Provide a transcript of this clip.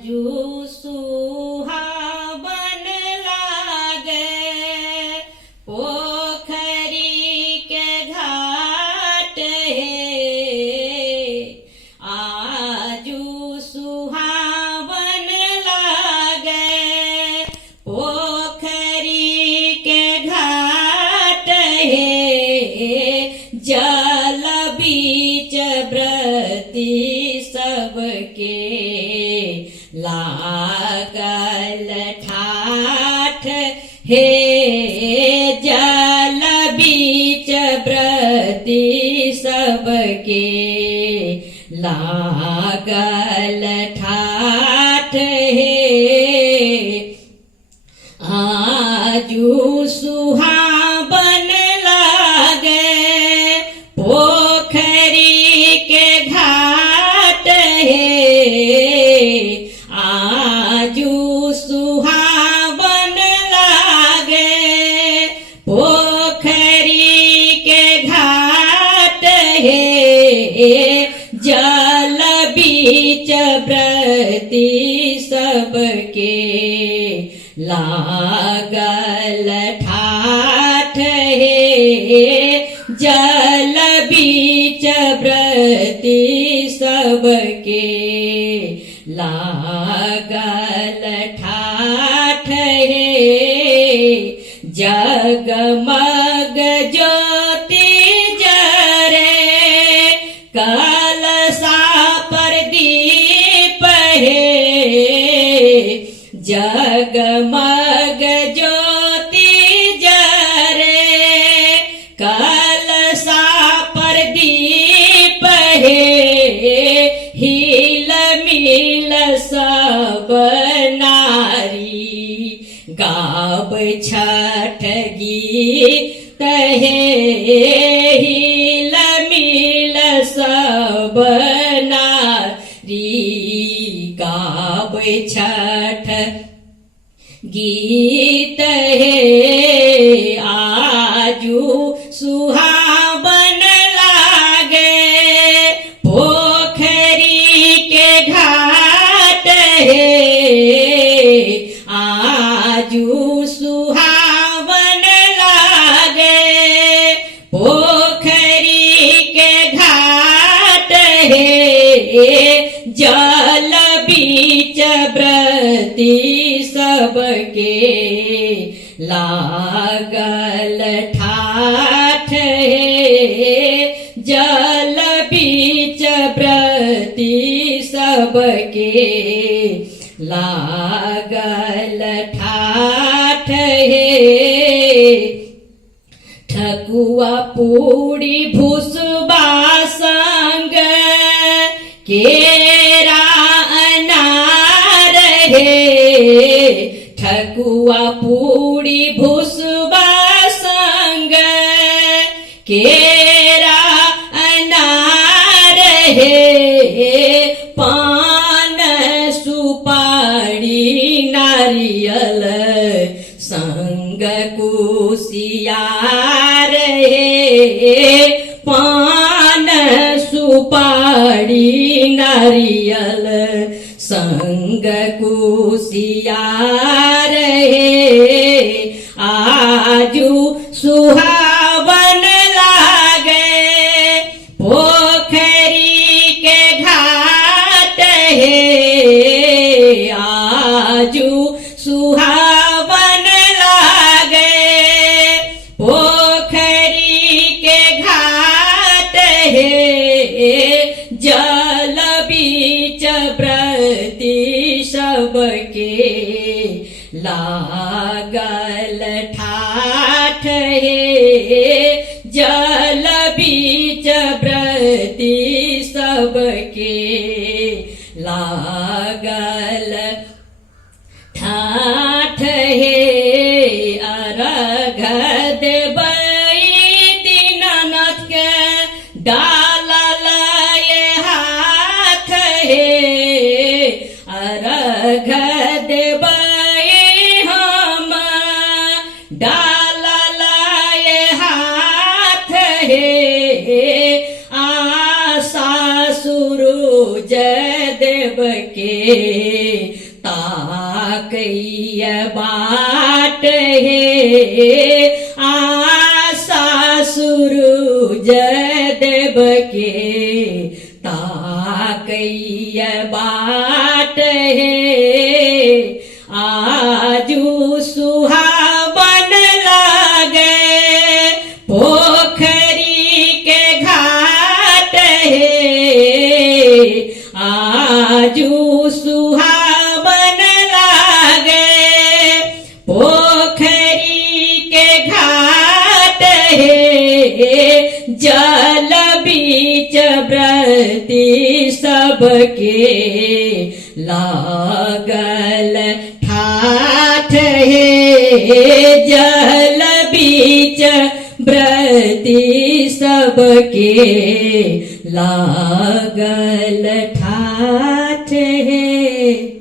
आजू सुहावन लागे पोखरी के घाट हे। आजू सुहावन लागे पोखरी के घाट हे। जल बीच व्रती सबके लागल ठाठ हे। जल बीच व्रती सबके लागल ठाठ हे। आजू सुहावन लागे पोखरी के घाट हे। आजू सुहावन लागे पोखरी के घाट हे। जल बीच व्रती सबके लागल ठाठ हे। जल बीच व्रती सबके लागल ठाठ हे। जगमग ज्योति जरे कलशा पर दीप हे। जगमग ज्योति जरे कलशा पर दीप हे। हिल मिल सब नारी गाव छठ गीत हे। हिल मिल सब नारी गाव छठ गीत हे। आजू सुहावन लागे पोखरी के घाट हे। आजू सुहावन लागे पोखरी के घाट हे। जल बीच व्रती सबके लागल ठाठ हे। जल बीच व्रती सबके लागल ठाठ हे। ठकुआ पूड़ी भुसबा संग केरा अनार हे। ठकुआ पूड़ी भुसबा संग केरा अनार हे। पान सुपारी नारियल संग कुसियार हे। पान सुपारी नारियल संग कुसियार हे। आजू सुहावन लागे पोखरी के घाट हे। आजू सुहावन लागे पोखरी के घाट हे। जल बीच व्रती सबके लागल ठाठ हे। जल बीच व्रती सबके लागल ठाठ हे। अर्घ देबै दीनानाथ के डालल हाथ हे। अर्घ देबै हम डालल हाथ हे। आशा सुरुज देव के ताकैय बाट हे आशा सूरज देव के ताकैय बाट हे आजू सुहावन लागे पोखरी के घाट हे आजू सुहावन लागे पोखरी के घाट हे जल बीच व्रती सबके लागल ठाठ हे जल बीच व्रती सबके लागल ठाठ हे।